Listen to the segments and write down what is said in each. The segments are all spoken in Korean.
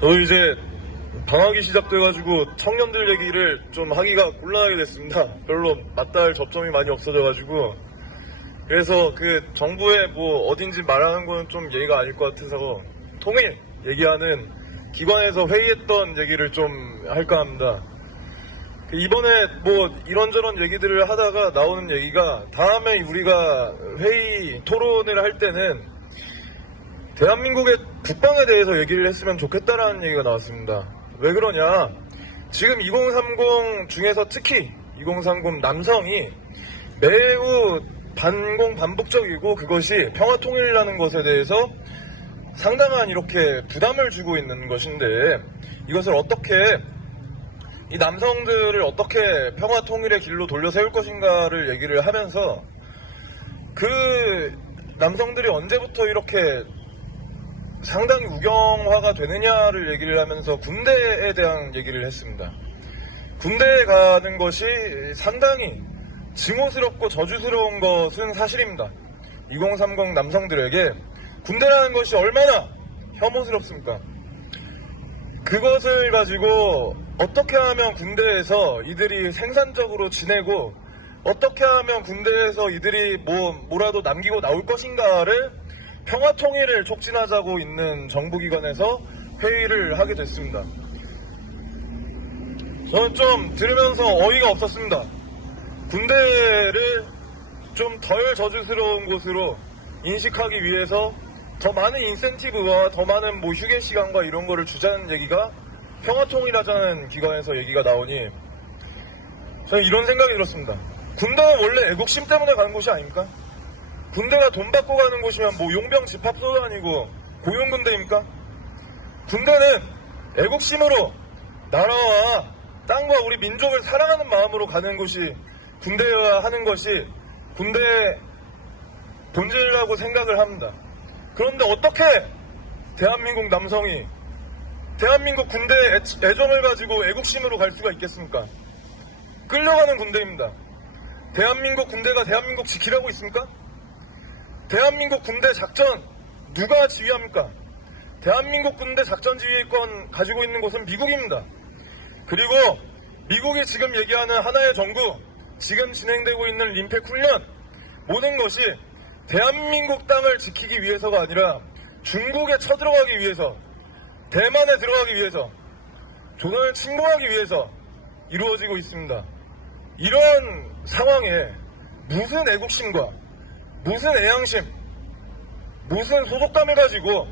저도 이제 방학이 시작돼가지고 청년들 얘기를 좀 하기가 곤란하게 됐습니다. 별로 맞닿을 접점이 많이 없어져가지고. 그래서 그 정부의 뭐 어딘지 말하는 거는 좀 예의가 아닐 것 같아서 통일 얘기하는 기관에서 회의했던 얘기를 좀 할까 합니다. 이번에 뭐 이런저런 얘기들을 하다가 나오는 얘기가 다음에 우리가 회의 토론을 할 때는 대한민국의 국방에 대해서 얘기를 했으면 좋겠다라는 얘기가 나왔습니다. 왜 그러냐? 지금 2030 중에서 특히 2030 남성이 매우 반복적이고 그것이 평화통일이라는 것에 대해서 상당한 이렇게 부담을 주고 있는 것인데 이것을 어떻게 이 남성들을 어떻게 평화통일의 길로 돌려 세울 것인가를 얘기를 하면서 그 남성들이 언제부터 이렇게 상당히 우경화가 되느냐를 얘기를 하면서 군대에 대한 얘기를 했습니다. 군대에 가는 것이 상당히 증오스럽고 저주스러운 것은 사실입니다. 2030 남성들에게 군대라는 것이 얼마나 혐오스럽습니까? 그것을 가지고 어떻게 하면 군대에서 이들이 생산적으로 지내고 어떻게 하면 군대에서 이들이 뭐라도 남기고 나올 것인가를 평화통일을 촉진하자고 있는 정부기관에서 회의를 하게 됐습니다. 저는 좀 들으면서 어이가 없었습니다. 군대를 좀 덜 저주스러운 곳으로 인식하기 위해서 더 많은 인센티브와 더 많은 뭐 휴게 시간과 이런 거를 주자는 얘기가 평화통일하자는 기관에서 얘기가 나오니 저는 이런 생각이 들었습니다. 군대는 원래 애국심 때문에 가는 곳이 아닙니까? 군대가 돈 받고 가는 곳이면 뭐 용병 집합소도 아니고 고용군대입니까? 군대는 애국심으로 나라와 땅과 우리 민족을 사랑하는 마음으로 가는 곳이 군대여야 하는 것이 군대의 본질이라고 생각을 합니다. 그런데 어떻게 대한민국 남성이 대한민국 군대의 애정을 가지고 애국심으로 갈 수가 있겠습니까? 끌려가는 군대입니다. 대한민국 군대가 대한민국 지키라고 있습니까? 대한민국 군대 작전 누가 지휘합니까? 대한민국 군대 작전 지휘권 가지고 있는 곳은 미국입니다. 그리고 미국이 지금 얘기하는 하나의 정부, 지금 진행되고 있는 림팩 훈련, 모든 것이 대한민국 땅을 지키기 위해서가 아니라 중국에 쳐들어가기 위해서, 대만에 들어가기 위해서, 조선을 침공하기 위해서 이루어지고 있습니다. 이런 상황에 무슨 애국심과 무슨 애양심, 무슨 소속감을 가지고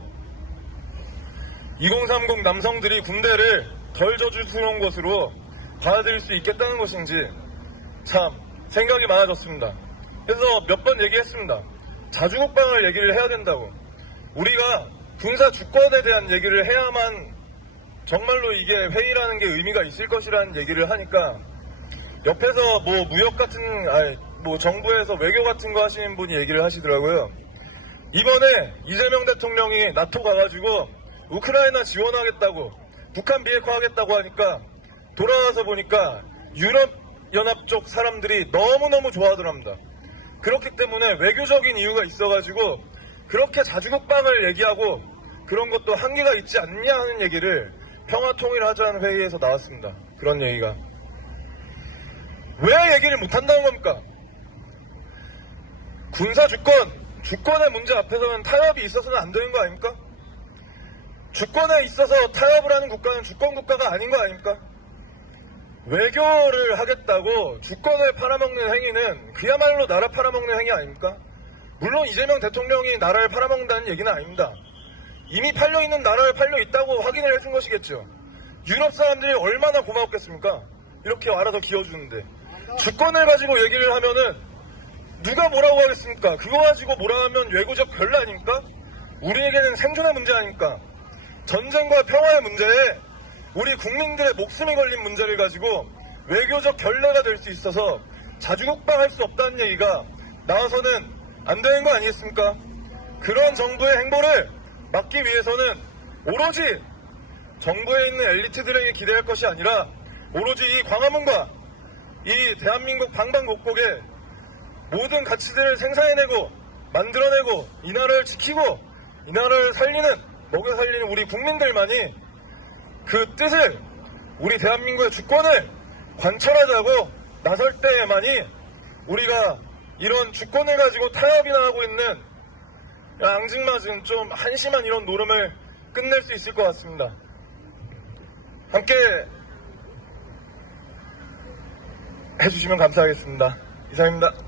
2030 남성들이 군대를 덜 저주스러운 것으로 받아들일 수 있겠다는 것인지 참 생각이 많아졌습니다. 그래서 몇 번 얘기했습니다. 자주국방을 얘기를 해야 된다고. 우리가 군사 주권에 대한 얘기를 해야만 정말로 이게 회의라는 게 의미가 있을 것이라는 얘기를 하니까 옆에서 뭐 무역 같은 뭐 정부에서 외교 같은 거 하시는 분이 얘기를 하시더라고요. 이번에 이재명 대통령이 나토 가가지고 우크라이나 지원하겠다고 북한 비핵화 하겠다고 하니까 돌아와서 보니까 유럽연합 쪽 사람들이 너무너무 좋아하더랍니다. 그렇기 때문에 외교적인 이유가 있어가지고 그렇게 자주국방을 얘기하고 그런 것도 한계가 있지 않냐 하는 얘기를 평화통일하자는 회의에서 나왔습니다. 그런 얘기가. 왜 얘기를 못한다는 겁니까? 주권의 문제 앞에서는 타협이 있어서는 안 되는 거 아닙니까? 주권에 있어서 타협을 하는 국가는 주권국가가 아닌 거 아닙니까? 외교를 하겠다고 주권을 팔아먹는 행위는 그야말로 나라 팔아먹는 행위 아닙니까? 물론 이재명 대통령이 나라를 팔아먹는다는 얘기는 아닙니다. 이미 팔려있는 나라를 팔려있다고 확인을 해준 것이겠죠. 유럽 사람들이 얼마나 고마웠겠습니까? 이렇게 알아서 기어주는데. 주권을 가지고 얘기를 하면은 누가 뭐라고 하겠습니까? 그거 가지고 뭐라 하면 외교적 결례 아닙니까? 우리에게는 생존의 문제 아닙니까? 전쟁과 평화의 문제에 우리 국민들의 목숨이 걸린 문제를 가지고 외교적 결례가 될 수 있어서 자주국방할 수 없다는 얘기가 나와서는 안 되는 거 아니겠습니까? 그런 정부의 행보를 막기 위해서는 오로지 정부에 있는 엘리트들에게 기대할 것이 아니라 오로지 이 광화문과 이 대한민국 방방곡곡에 모든 가치들을 생산해내고 만들어내고 이 나라를 지키고 이 나라를 살리는 먹여 살리는 우리 국민들만이 그 뜻을, 우리 대한민국의 주권을 관철하자고 나설 때에만이 우리가 이런 주권을 가지고 타협이나 하고 있는 앙증맞은 좀 한심한 이런 노름을 끝낼 수 있을 것 같습니다. 함께 해주시면 감사하겠습니다. 이상입니다.